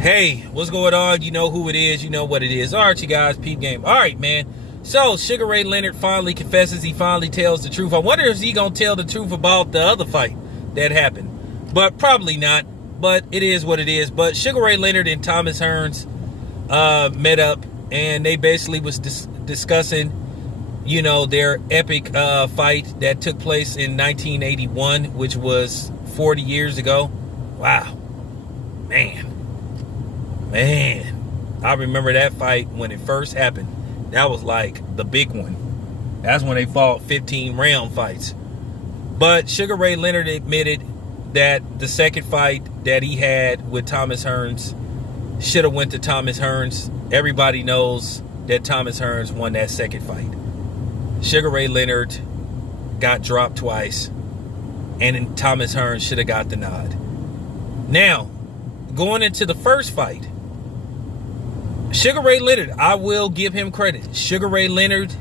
Hey, what's going on? You know who it is. You know what it is. All right, you guys, peep game. All right, man. So, Sugar Ray Leonard finally confesses. He finally tells the truth. I wonder if he's going to tell the truth about the other fight that happened. But probably not. But it is what it is. But Sugar Ray Leonard and Thomas Hearns met up. And they basically was discussing, you know, their epic fight that took place in 1981, which was 40 years ago. Wow. Man, I remember that fight when it first happened. That was like the big one. That's when they fought 15-round fights. But Sugar Ray Leonard admitted that the second fight that he had with Thomas Hearns should have went to Thomas Hearns. Everybody knows that Thomas Hearns won that second fight. Sugar Ray Leonard got dropped twice, and then Thomas Hearns should have got the nod. Now, going into the first fight, Sugar Ray Leonard, I will give him credit. Sugar Ray Leonard,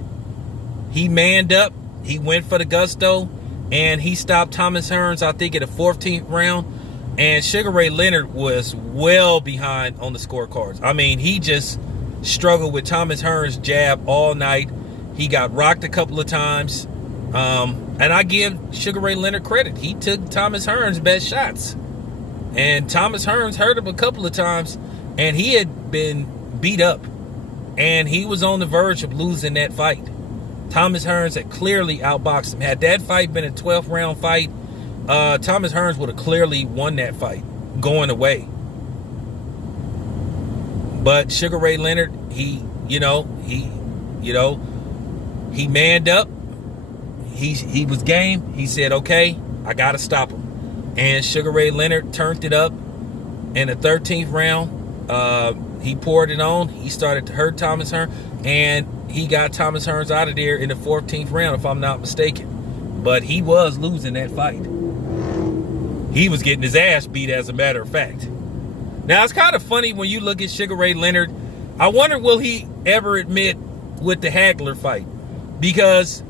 he manned up. He went for the gusto, and he stopped Thomas Hearns, I think, at the 14th round. And Sugar Ray Leonard was well behind on the scorecards. I mean, he just struggled with Thomas Hearns' jab all night. He got rocked a couple of times. And I give Sugar Ray Leonard credit. He took Thomas Hearns' best shots. And Thomas Hearns hurt him a couple of times, and he had been beat up, and he was on the verge of losing that fight. Thomas Hearns had clearly outboxed him. Had that fight been a 12th round fight, Thomas Hearns would have clearly won that fight going away. But Sugar Ray Leonard, he manned up. He was game. He said, okay, I gotta stop him. And Sugar Ray Leonard turned it up in the 13th round. He poured it on. He started to hurt Thomas Hearns, and he got Thomas Hearns out of there in the 14th round, if I'm not mistaken. But he was losing that fight. He was getting his ass beat, as a matter of fact. Now, it's kind of funny when you look at Sugar Ray Leonard. I wonder, will he ever admit with the Hagler fight? Because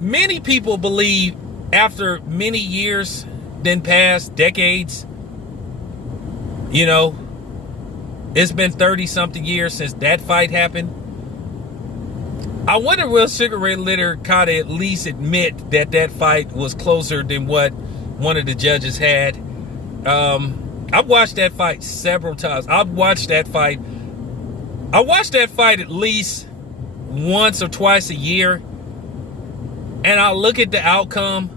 many people believe after many years, then past decades, you know, it's been 30-something years since that fight happened. I wonder, will Sugar Ray Leonard kind of at least admit that that fight was closer than what one of the judges had? I've watched that fight several times. I watched that fight at least once or twice a year. And I look at the outcome.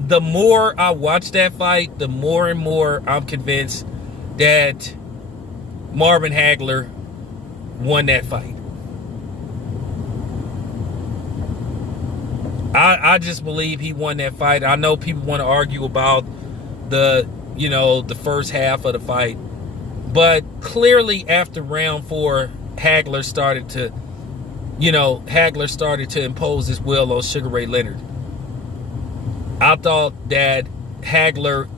The more I watch that fight, the more and more I'm convinced that Marvin Hagler won that fight. I just believe he won that fight. I know people want to argue about the first half of the fight, but clearly after round 4, Hagler started to impose his will on Sugar Ray Leonard. I thought that Hagler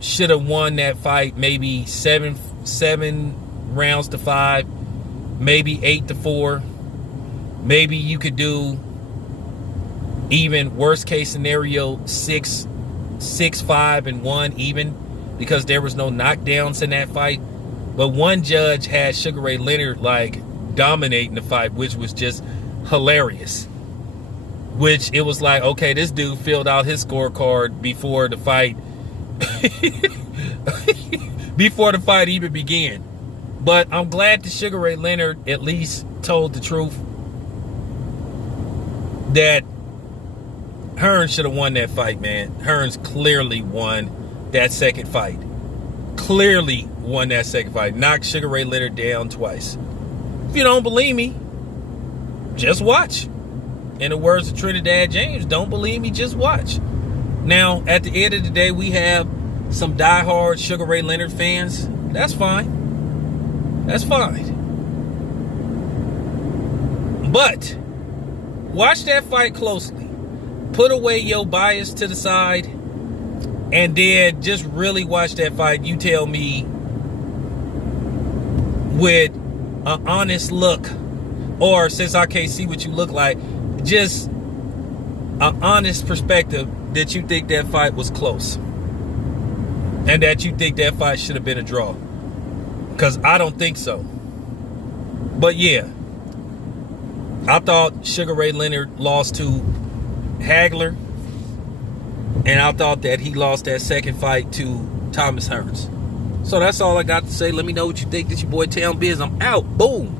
should have won that fight maybe 7 rounds to 5, maybe 8-4. Maybe you could do, even worst case scenario, 6-5-1 even, because there was no knockdowns in that fight. But one judge had Sugar Ray Leonard like dominating the fight, which was just hilarious. Which it was like, okay, this dude filled out his scorecard before the fight even began. But I'm glad that Sugar Ray Leonard at least told the truth that Hearns should have won that fight, man. Hearns clearly won that second fight. Knocked Sugar Ray Leonard down twice. If you don't believe me, just watch. In the words of Trinidad James, don't believe me, just watch. Now, at the end of the day, we have some diehard Sugar Ray Leonard fans. That's fine. But watch that fight closely. Put away your bias to the side, and then just really watch that fight. You tell me with an honest look, or since I can't see what you look like, just an honest perspective that you think that fight was close and that you think that fight should have been a draw. Because I don't think so. But yeah, I thought Sugar Ray Leonard lost to Hagler. And I thought that he lost that second fight to Thomas Hearns. So that's all I got to say. Let me know what you think. This your boy Town Biz. I'm out. Boom.